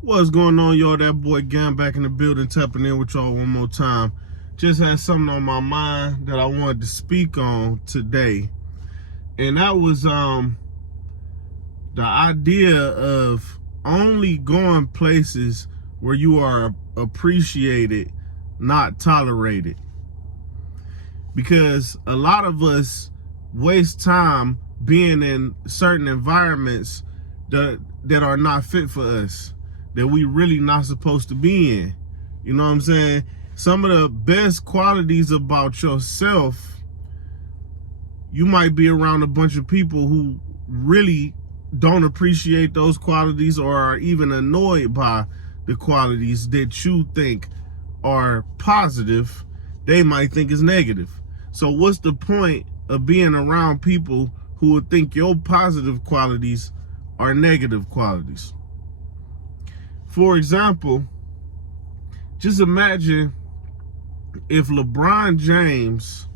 What's going on, y'all? That boy Gun back in the building, tapping in with y'all one more time. Just had something on my mind that I wanted to speak on today. And that was the idea of only going places where you are appreciated, not tolerated. Because a lot of us waste time being in certain environments that are not fit for us, that we really not supposed to be in. You know what I'm saying? Some of the best qualities about yourself, you might be around a bunch of people who really don't appreciate those qualities or are even annoyed by the qualities that you think are positive, they might think is negative. So what's the point of being around people who would think your positive qualities are negative qualities? For example, just imagine if LeBron James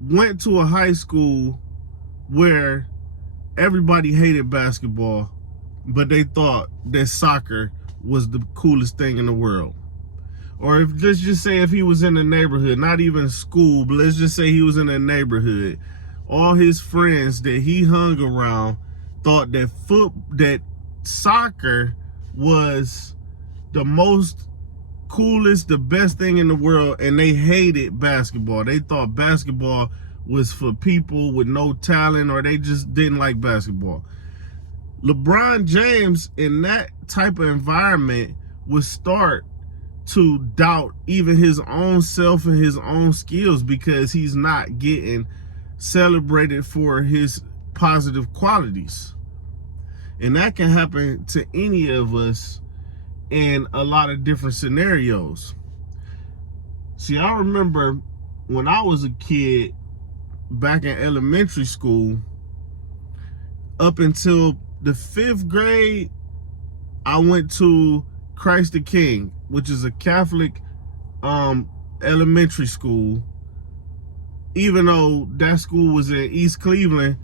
went to a high school where everybody hated basketball, but they thought that soccer was the coolest thing in the world. Or if, let's just say, if he was in a neighborhood, not even school, but let's just say he was in a neighborhood, all his friends that he hung around thought that soccer was the most coolest, the best thing in the world, and they hated basketball. They thought basketball was for people with no talent, or they just didn't like basketball. LeBron James, in that type of environment, would start to doubt even his own self and his own skills because he's not getting celebrated for his positive qualities. And that can happen to any of us in a lot of different scenarios. See, I remember when I was a kid back in elementary school, up until the 5th grade, I went to Christ the King, which is a Catholic elementary school. Even though that school was in East Cleveland,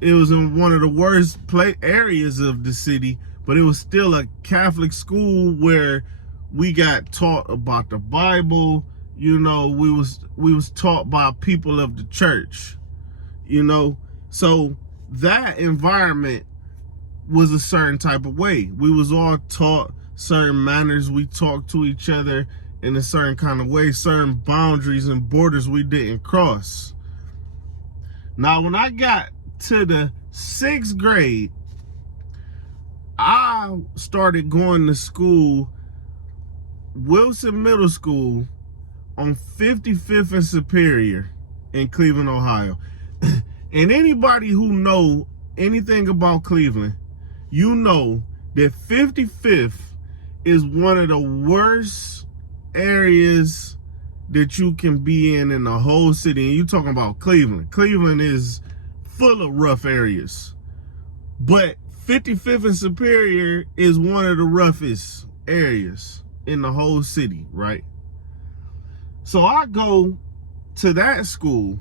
it was in one of the worst areas of the city, but it was still a Catholic school where we got taught about the Bible. You know, we was taught by people of the church, you know. So that environment was a certain type of way. We was all taught certain manners. We talked to each other in a certain kind of way, certain boundaries and borders we didn't cross. Now, when I got to the 6th grade, I started going to school, Wilson Middle School, on 55th and Superior in Cleveland, Ohio. And anybody who know anything about Cleveland, you know that 55th is one of the worst areas that you can be in the whole city. And you talking about Cleveland. Cleveland is full of rough areas. But 55th and Superior is one of the roughest areas in the whole city, right? So I go to that school.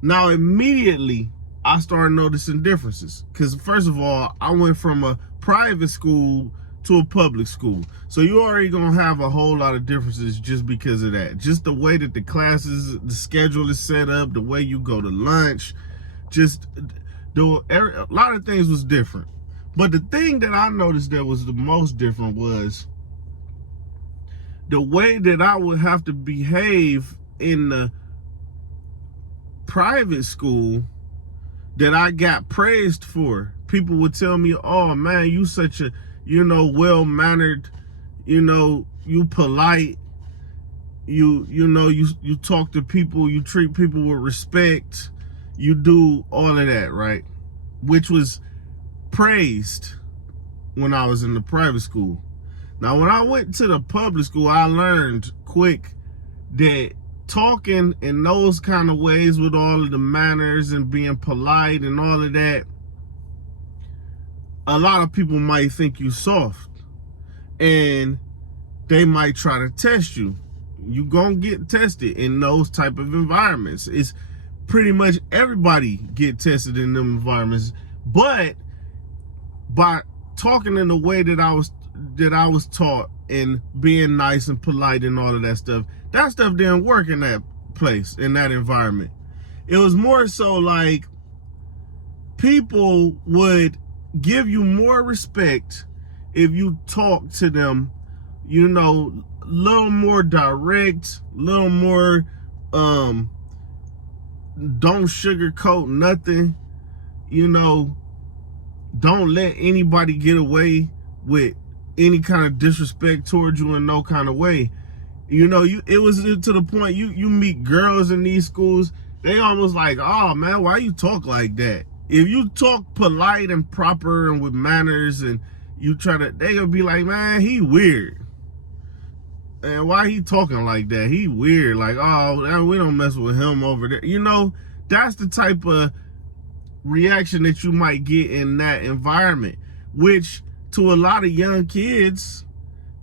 Now immediately I started noticing differences. Because first of all, I went from a private school to a public school. So you already gonna have a whole lot of differences just because of that. Just the way that the classes, the schedule is set up, the way you go to lunch, a lot of things was different. But the thing that I noticed that was the most different was the way that I would have to behave in the private school that I got praised for. People would tell me, oh man, you such a, well-mannered, you polite, you talk to people, you treat people with respect, you do all of that, right? Which was praised when I was in the private school. Now, when I went to the public school, I learned quick that talking in those kind of ways with all of the manners and being polite and all of that, a lot of people might think you soft and they might try to test you. You gonna get tested in those type of environments. It's pretty much everybody get tested in them environments. But by talking in the way that I was taught and being nice and polite and all of that stuff didn't work in that place, in that environment. It was more so like people would give you more respect if you talk to them, you know, a little more direct, a little more don't sugarcoat nothing, you know, don't let anybody get away with any kind of disrespect towards you in no kind of way. You know, it was to the point you meet girls in these schools, they almost like, oh man, why you talk like that? If you talk polite and proper and with manners and you they gonna be like, man, he weird. And why he talking like that? He weird. Like, oh, we don't mess with him over there. You know, that's the type of reaction that you might get in that environment, which to a lot of young kids,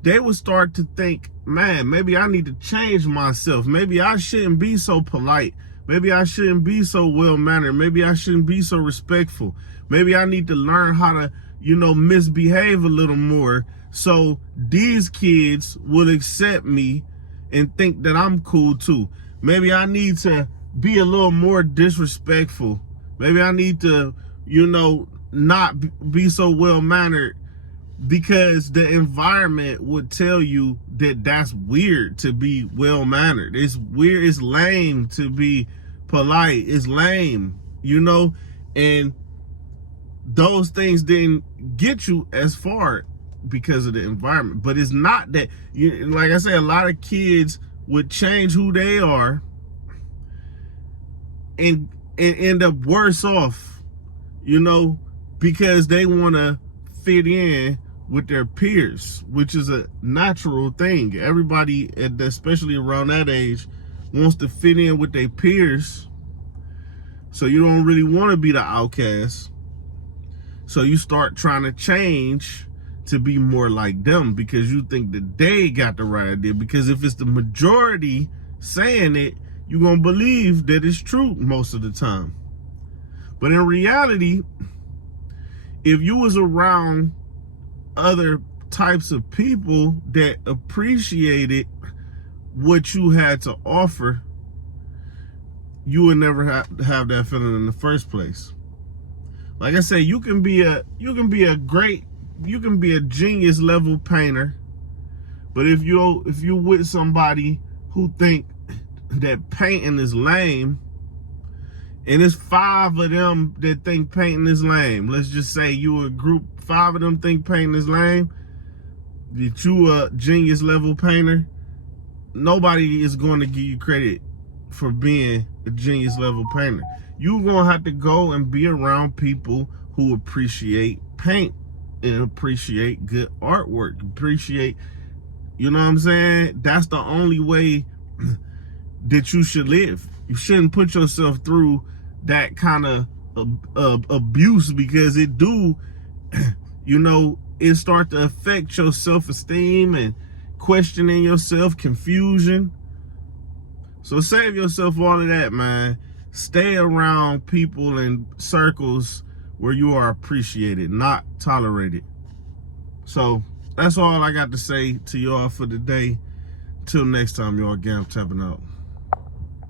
they would start to think, man, maybe I need to change myself. Maybe I shouldn't be so polite. Maybe I shouldn't be so well-mannered. Maybe I shouldn't be so respectful. Maybe I need to learn how to, you know, misbehave a little more so these kids will accept me and think that I'm cool too. Maybe I need to be a little more disrespectful. Maybe I need to, you know, not be so well-mannered, because the environment would tell you that that's weird to be well-mannered. It's weird, it's lame to be polite. It's lame, you know, and those things didn't get you as far because of the environment. But it's not that, like I say, a lot of kids would change who they are and end up worse off, you know, because they want to fit in with their peers, which is a natural thing. Everybody, especially around that age, wants to fit in with their peers. So you don't really want to be the outcast. So you start trying to change to be more like them because you think that they got the right idea. Because if it's the majority saying it, you're going to believe that it's true most of the time. But in reality, if you was around other types of people that appreciated what you had to offer, you would never have that feeling in the first place. Like I say, you can be a genius level painter, but if you with somebody who think that painting is lame, and it's 5 of them that think painting is lame. Let's just say you a group, 5 of them think painting is lame, that you a genius level painter, nobody is going to give you credit for being a genius level painter. You're going to have to go and be around people who appreciate paint and appreciate good artwork, appreciate, you know what I'm saying? That's the only way that you should live. You shouldn't put yourself through that kind of abuse, because it do, you know, it start to affect your self-esteem and questioning yourself, confusion. So save yourself all of that, man. Stay around people and circles where you are appreciated, not tolerated. So that's all I got to say to y'all for today. Till next time, y'all, Gam tapping out.